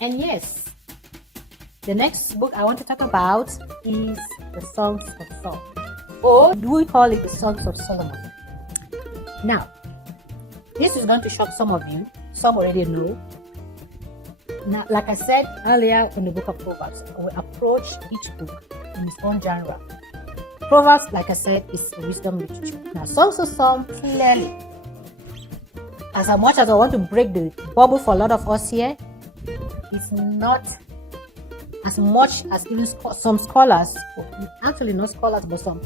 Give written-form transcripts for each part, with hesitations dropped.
And yes, the next book I want to talk about is the Songs of Songs, or do we call it the Songs of Solomon? Now, this is going to shock some of you. Some already know. Now, like I said earlier in the book of Proverbs, we approach each book in its own genre. Proverbs, like I said, is wisdom literature. Now, Songs of Songs, clearly, as much as I want to break the bubble for a lot of us here, it's not as much as even some scholars, actually not scholars, but some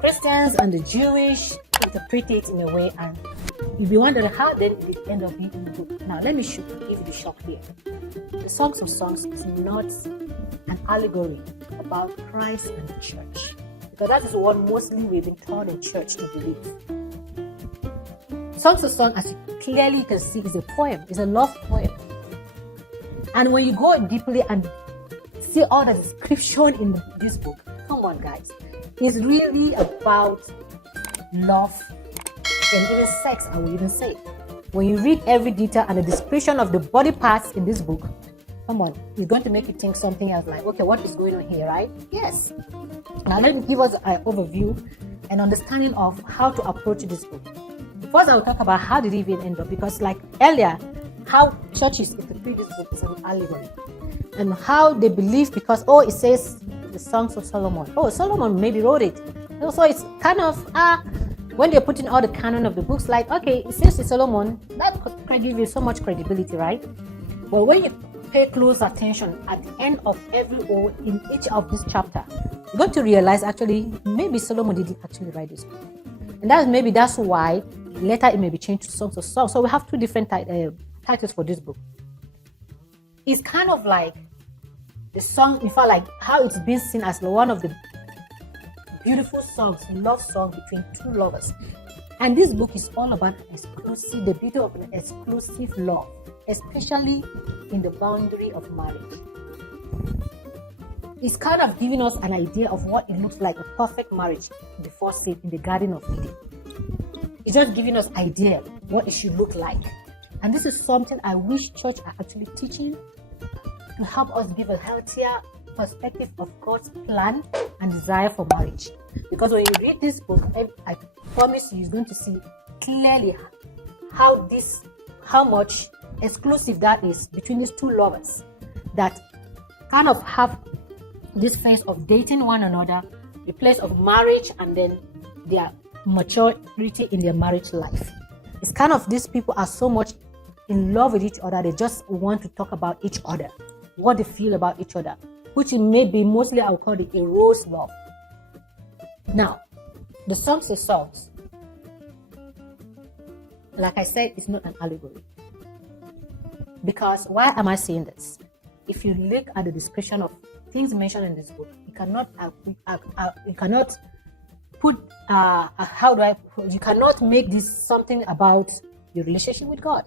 Christians and the Jewish interpret it in a way, and you'll be wondering how then it end up being in the book. Now, let me give you the shock here. The Songs of Songs is not an allegory about Christ and the church, because that is what mostly we've been taught in church to believe. Songs of Songs, as you clearly can see, is a poem, is a love poem. And when you go deeply and see all the description in this book, come on guys, it's really about love and even sex, I will even say. When you read every detail and the description of the body parts in this book, come on, it's going to make you think something else, like, okay, what is going on here, right? Yes. Now let me give us an overview and understanding of how to approach this book. First, I will talk about how did it even end up, because like earlier, how churches interpret this book is an allegory, and how they believe, because it says the Songs of Solomon. Solomon maybe wrote it. So it's kind of when they're putting all the canon of the books, like, okay, it says to Solomon, that can give you so much credibility, right? But when you pay close attention at the end of every O in each of this chapter, you're going to realize actually maybe Solomon didn't actually write this book, and that's why later it may be changed to Songs of Songs. So we have two different titles for this book. It's kind of like the song, in fact, like how it's been seen as one of the beautiful songs, love song between two lovers. And this book is all about the beauty of an exclusive love, especially in the boundary of marriage. It's kind of giving us an idea of what it looks like, a perfect marriage before sin in the Garden of Eden. It's just giving us idea what it should look like. And this is something I wish church are actually teaching to help us give a healthier perspective of God's plan and desire for marriage. Because when you read this book, I promise you're going to see clearly how much exclusive that is between these two lovers that kind of have this phase of dating one another, the place of marriage, and then their maturity in their marriage life. It's kind of these people are so much in love with each other, they just want to talk about each other, what they feel about each other, which may be mostly, I would call it a rose love. Now, the Songs of Songs, like I said, it's not an allegory. Because why am I saying this? If you look at the description of things mentioned in this book, you cannot you cannot make this something about your relationship with God.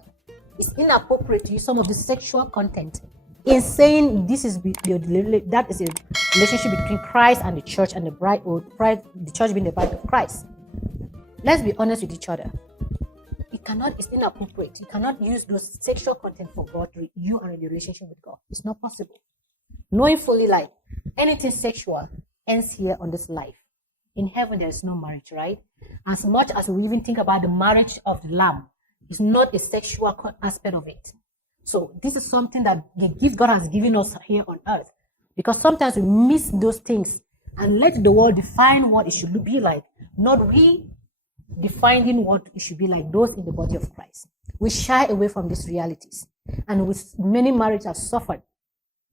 It's inappropriate to use some of the sexual content in saying that is a relationship between Christ and the church, and the church being the bride of Christ. Let's be honest with each other. It's inappropriate. You cannot use those sexual content for God, you are in a relationship with God. It's not possible. Knowing fully, like, anything sexual ends here on this life. In heaven, there is no marriage, right? As much as we even think about the marriage of the Lamb, it's not a sexual aspect of it. So this is something that the gift God has given us here on earth. Because sometimes we miss those things and let the world define what it should be like, not we defining what it should be like, those in the body of Christ. We shy away from these realities. And with many marriages have suffered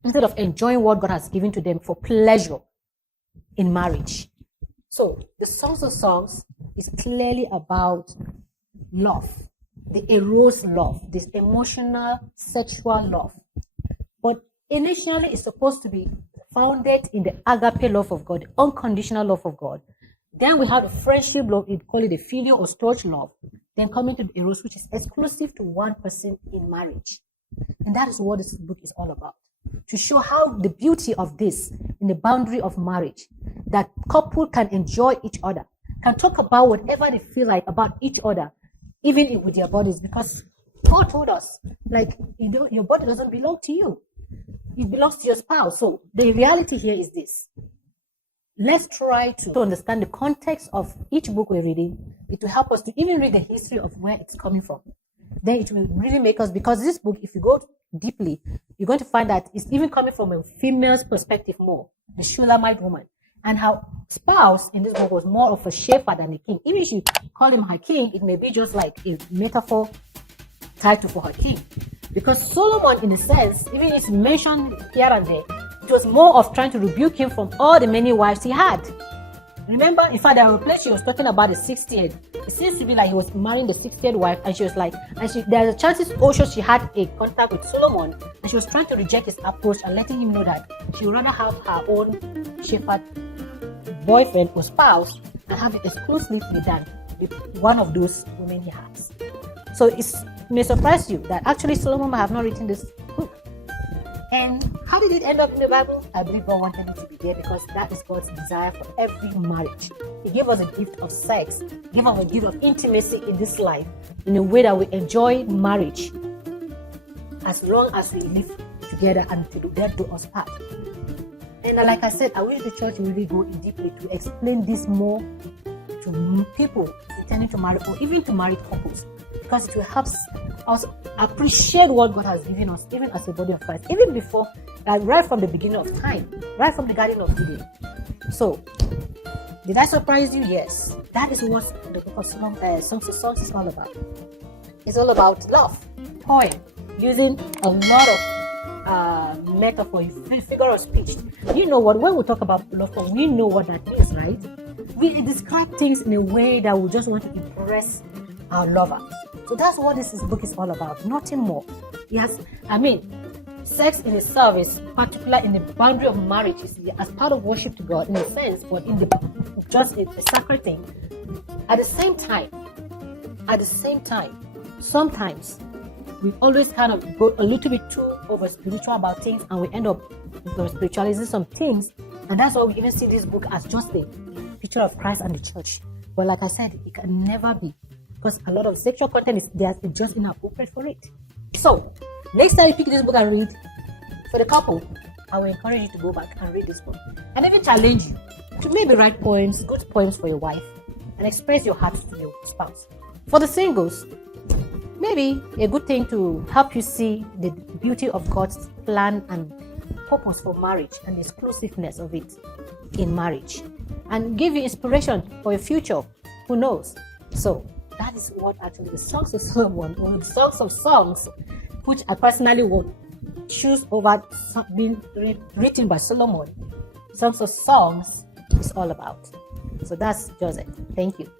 instead of enjoying what God has given to them for pleasure in marriage. So the Songs of Songs is clearly about love, the eros love, this emotional, sexual love. But initially it's supposed to be founded in the agape love of God, the unconditional love of God. Then we have the friendship love, we call it the filial or storge love. Then coming to the eros, which is exclusive to one person in marriage. And that is what this book is all about. To show how the beauty of this in the boundary of marriage, that couple can enjoy each other, can talk about whatever they feel like about each other, even with their bodies. Because Paul told us, like, your body doesn't belong to you. It belongs to your spouse. So the reality here is this. Let's try to understand the context of each book we're reading. It will help us to even read the history of where it's coming from. Then it will really make us, because this book, if you go deeply, you're going to find that it's even coming from a female's perspective more, the Shulamite woman. And her spouse in this book was more of a shepherd than a king. Even if you call him her king, it may be just like a metaphor title for her king. Because Solomon, in a sense, even if it's mentioned here and there, it was more of trying to rebuke him from all the many wives he had. Remember, in fact, there was a place she was talking about the 60th. It seems to be like he was marrying the 60th wife, and she was like, there's a chances also she had a contact with Solomon, and she was trying to reject his approach and letting him know that she would rather have her own shepherd boyfriend or spouse and have it exclusively than with one of those women he has. So it may surprise you that actually Solomon might have not written this book. And how did it end up in the Bible? I believe God wanted it to be there because that is God's desire for every marriage. He gave us a gift of sex, He gave us a gift of intimacy in this life in a way that we enjoy marriage as long as we live together and to death do us part. And like I said, I wish the church really go in deeply to explain this more to people intending to marry or even to married couples, because it will help us appreciate what God has given us, even as a body of Christ, even before, right from the beginning of time, right from the Garden of Eden. So, did I surprise you? Yes. That is what the book of Songs of Songs is all about. It's all about love, poem, using a lot of metaphor, figure of speech. You know what? When we talk about love, we know what that means, right? We describe things in a way that we just want to impress our lover. So that's what this book is all about, nothing more. Yes, sex in itself is particular in the boundary of marriage, is as part of worship to God in a sense, but in the just a sacred thing. At the same time, sometimes we always kind of go a little bit too over spiritual about things, and we end up spiritualizing some things, and that's why we even see this book as just a picture of Christ and the church. But like I said, it can never be, because a lot of sexual content is there, it's just inappropriate for it. So next time you pick this book and read, for the couple, I will encourage you to go back and read this book, and even challenge you to maybe write poems, good poems for your wife, and express your heart to your spouse. For the singles, maybe a good thing to help you see the beauty of God's plan and purpose for marriage and the exclusiveness of it in marriage, and give you inspiration for your future. Who knows? So that is what actually the Songs of Solomon, or the Songs of Songs, which I personally would choose over being written by Solomon, Songs of Songs is all about. So that's just it. Thank you.